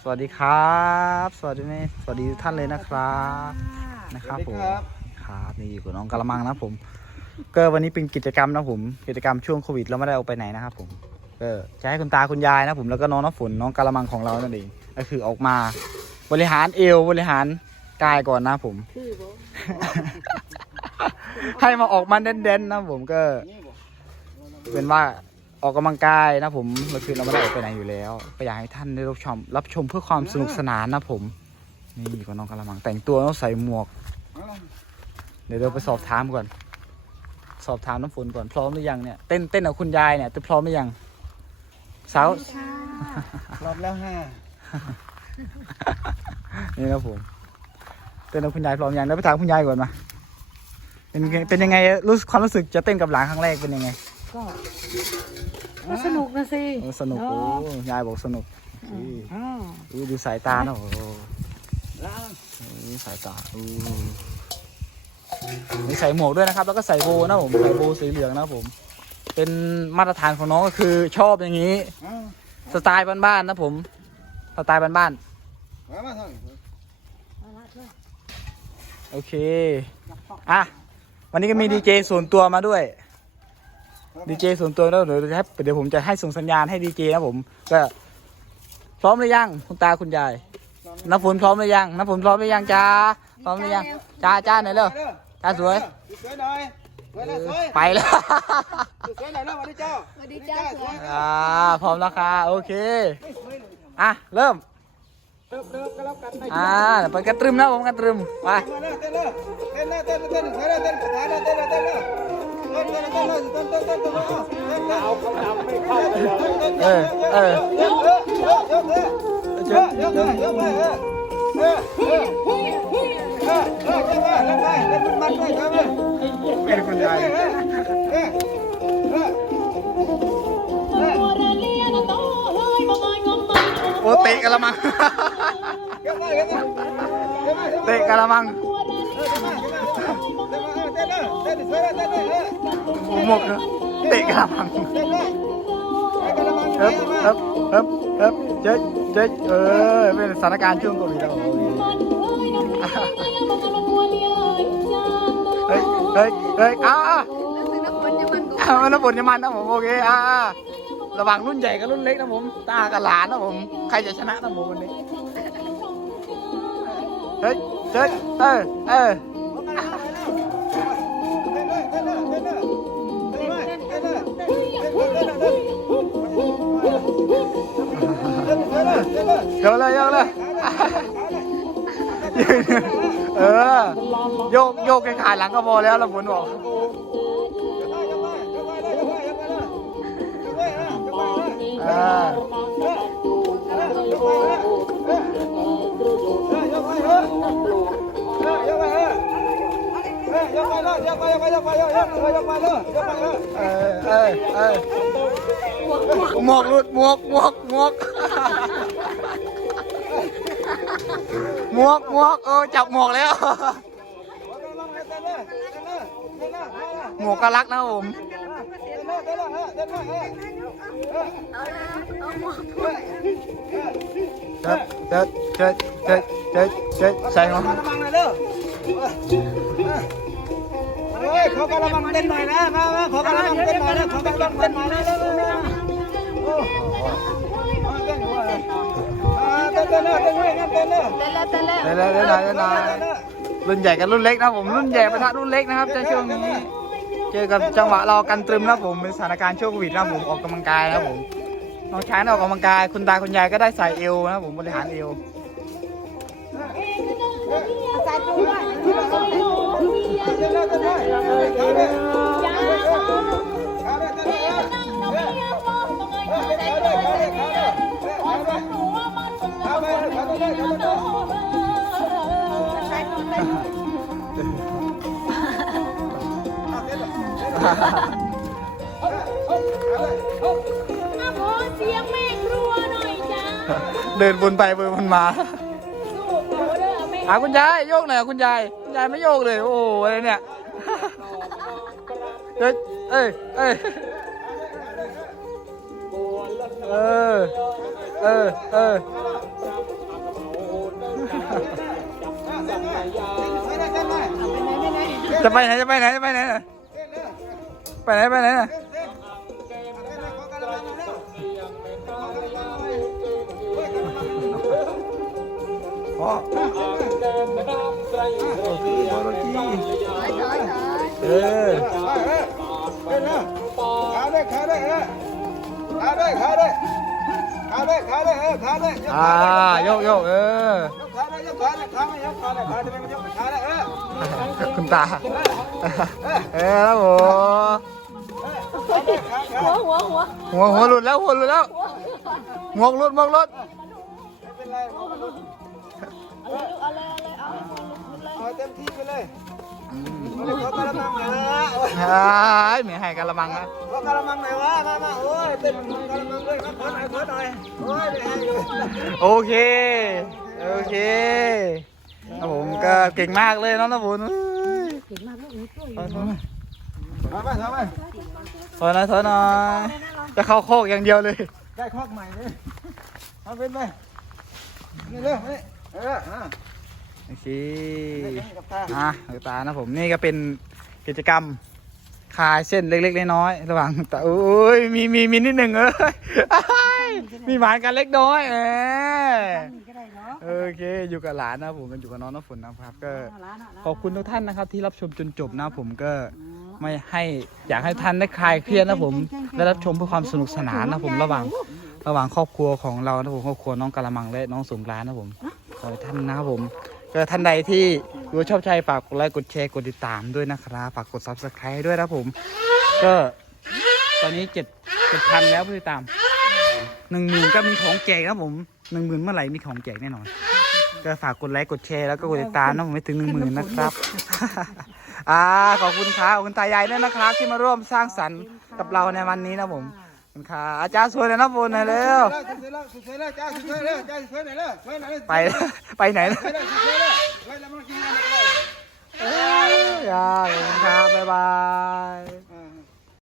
สวัสดีครับ สวัสดีแม่สวัสดีทุกท่านเลยนะครับนะครับผมครับนี่อยู่กับน้องกะละมังนะผม ก็วันนี้เป็นกิจกรรมนะผม กิจกรรมช่วงโควิดเราไม่ได้ออกไปไหนนะครับผมก็จะให้คุณตาคุณยายนะผมแล้วก็น้องน้ำฝนน้องกะละมังของเรานั่นเองก็คือออกมา บริหารเอวบริหารกายก่อนนะผมคือบ่ให้มาออกมาเด่นๆนะผมก็นี่บ่เป็นว่า ออกกำลังกายนะผมเมื่อคืนเราไม่ได้ออกไปไหนอยู่แล้วก็อยากให้ท่านได้รับชมรับชมเพื่อความสนุกสนานนะผม นี่อยู่กับน้องกะละมังแต่งตัวต้องใส่หมวกเอาล่ะเดี๋ยวเราไปสอบถามก่อน สอบถามน้ำฝนก่อนพร้อมหรือยังเนี่ยเต้นเต้นกับคุณยายเนี่ยจะพร้อมหรือยังสาวค่ะรอบแล้วห้านี่นะผมเต้นกับคุณยายพร้อมยังเดี๋ยวไปถามคุณยายก่อนมาเป็นไงเป็นยังไงรู้สึกความรู้สึกจะเต้นกับหลานครั้งแรกเป็นยังไง ก็ ก็สนุกนะสิโอ้สนุกเนโอ้อะยายบอกสนุกโอ้ยอ้าวอู้ดูสายตาเนอะโอ้โหล้างอู้สายตาอู้นี่ใส่หมวกด้วยนะครับ แล้วก็ใส่โบนะผมใส่โบสีเหลืองนะผม เป็นมาตรฐานของน้องก็คือชอบอย่างนี้เอาสไตล์บ้านๆนะผม สไตล์บ้านเอามาทางเอาละช่วยๆโอเค อะ วันนี้ก็มีดีเจส่วนตัวมาด้วย ดีเจส่วนตัวแล้วเดี๋ยวจะให้เดี๋ยวผมจะให้ส่งสัญญาณให้ดีเจนะผมก็พร้อมหรือยังคุณตาคุณยายน้ำฝนพร้อมหรือยังน้ำฝนพร้อมหรือยังจ้าพร้อมหรือยังจ้าจ้าไหนอยเร็วจ้าสวยสวยหน่อยสวยหน่อยสวยไปแล้วสวยหน่อยแล้วมาดิเจ้าสวัสดีจ้าสวยอ่าพร้อมแล้วค่ะโอเคไม่สวยเลยอะเริ่มเริ่มเริ่มก็แล้วกันไปอ่าเดี๋ยวไปกระตรึมนะผมกระตรึมไปมาเลยเต้นเลยเต้นเลยเต้นเลยเต้นเลยเต้นเลยเต้นเลยเต้นเลยเต้นเลยเต้นเลยเต้น เลยเต้นเต้นเลยเต้นลยเต้นเลยเต้นเลยเอาเขาดำไม่เข้าเลยเออเออเยอะเยอะเยอะเยอะเยเจเยอะเยอะเลยเยอะเยออเออเออเออเออเออเยอะเลยเล่นไปเล่นมันด้วยครับเป็นคุณยายเออเออเออโอ้เตะกระมังเยอะเละละมัง เต้นเลยเต้นเลยเต้นเลยเต้นเลยโอ้หมกนะเตะกระมังเต้นเอ้กระเฮ้ยมาเฮ้ยเฮ้ยเจ๊เจ๊เออ เป็นสถานการณ์ช่วงโควิดแล้วเฮ้ยเฮ้ยเฮ้ยอ่าอ่าน้ำฝนจะมันนะผมโอเคอ่าระหว่างรุ่นใหญ่กับรุ่นเล็กนะผม ตากับหลานนะผม ใครจะชนะนะผมวันนี้ เฮ้ยเฮ้ยเออเออ เดี๋ยวเลยโยกเลยเออ โยกโยกแค่ขาหลังก็พอแล้วละฝนบอกเออเออเออเออ หมวกหลุดหมวกหมวกหมวกหมวกหมวกเออจับหมวกแล้ว หมวกกระลักนะผมเจ็ดเจ็ดเจ็ดเจ็ดเจ็ดเจ็ดใส่หัวเขากระมังเต้นหน่อยนะมามาขอกระมังเต้นหน่อยนะขอกระมังเต้นหน่อยนะ เร็วๆโอ้เต้นหัวเลยเต้นเต้นเต้นเต้นเต้นเต้นเต้นเต้นแล้วเต้นแล้วเดี๋ยวเดี๋ยวเดี๋ยวน่อยเดี๋ยวน่อยรุ่นใหญ่กับรุ่นเล็กนะครับผมรุ่นใหญ่ประทะรุ่นเล็กนะครับในช่วงนี้ เจอกับจังหวะรอกันตรึมนะครับผมเป็นสถานการณ์ช่วงโควิดนะครับผมออกกำลังกายนะครับผมน้องช้างได้ออกกำลังกาย คุณตาคุณยายก็ได้ใส่เอวนะครับผมบริหารเอวใส่ตัวด้วย ขอเสียงแม่ครัวหน่อยจ้าเดินวนไปวนมาสู้เขาเด้อแม่หาคุณยายโยกหน่อยคุณยายคุณยายไม่โยกเลย โอ้โหอะไรเนี่ยเอ้ยเอ้ยเอ้ยเออเออเออจะไปไหนจะไปไหนจะไปไหน ไปไหนไปไหนน่ะพ่อโอเคโอเคเออขาได้ขาได้ขาได้ขาได้ขาได้ขาได้เออขาได้อ่ายกยกเออขาได้ยกขาได้ขาไม่ยกขาได้ขาจะไม่ยกขาได้เออคุณตา เออแล้วโห หัวหัวหัวหัวหัวหลุดแล้วหัวหลุดแล้วหมวกหลุดหมวกหลุดไม่เป็นไรเอาเลยเอาเลยเอาให้คนลุกเลยเอาเต็มที่ไปเลยเขากระมังเหรออ่าไม่ให้กันละมังนะเขากระมังไหนวะมามาโอ้ยเต็มกระมังเลยครับขอหน่อยขอหน่อยโอ้ยไม่ให้เลยโอเคโอเคครับผมก็เก่งมากเลยน้องนะบุญเอ้ยเห็นมากลูกนี้ช่วยมาไปทำไป ถอยหน่อยถอยหน่อยจะเข้าโคกอย่างเดียวเลย ได้คอกใหม่เลยเอาเป็นไปนี่เร็วนี่เอออะโอเคกับตาอะเอาตานะผมนี่ก็เป็นกิจกรรมคลายเส้นเล็กๆน้อยๆระหว่างแต่โอ้ยมีมีมีนิดหนึ่งเอ้ยอ้ายมีหมานกันเล็กน้อยเออก็ได้เนาะโอเค อยู่กับหลานนะครับผมกันอยู่กับน้องน้ำฝนนะครับก็ร้านอะขอบคุณทุกท่านนะครับ ที่รับชมจนจบนะผมก็ ไม่ให้อยากให้ท่านได้คลายเครียดนะผมได้รับชมเพื่อความสนุกสนานนะผมระหว่างระหว่างครอบครัวของเรานะผมครอบครัวน้องกะละมังและน้องสงกรานนะผมขอให้ท่านนะครับผมก็ท่านใดที่ดูชอบใจฝากกดไลค์กดแชร์กดติดตามด้วยนะครับฝากกด subscribe ด้วยนะผม ก็ตอนนี้เจ็ดเจ็ดพันแล้วผู้ติดตามหนึ่งหมื่นก็มีของแจกนะผมหนึ่งหมื่นเมื่อไหร่มีของแจกแน่นอน ก็ฝากกดไลค์กดแชร์แล้วก็กดติดตามนะผมไม่ถึงหนึ่งหมื่นนะครับ อ่าขอบคุณครับขอบคุณตายายด้วยนะครับ ที่มาร่วมสร้างสรรค์กับเราในวันนี้นะผมขอบคุณครับอาจารย์สวยเลยนะบุญหน่อยเร็วสวยแล้วสวยแล้วจ้าสวยแล้วจ้าสวยไหนแล้วสวยไหนไปไปไหนนะสวยแล้วสวยแล้วสวยแล้วมันกินกันเลยเอ้ยอ่าขอบคุณครับบ๊ายบาย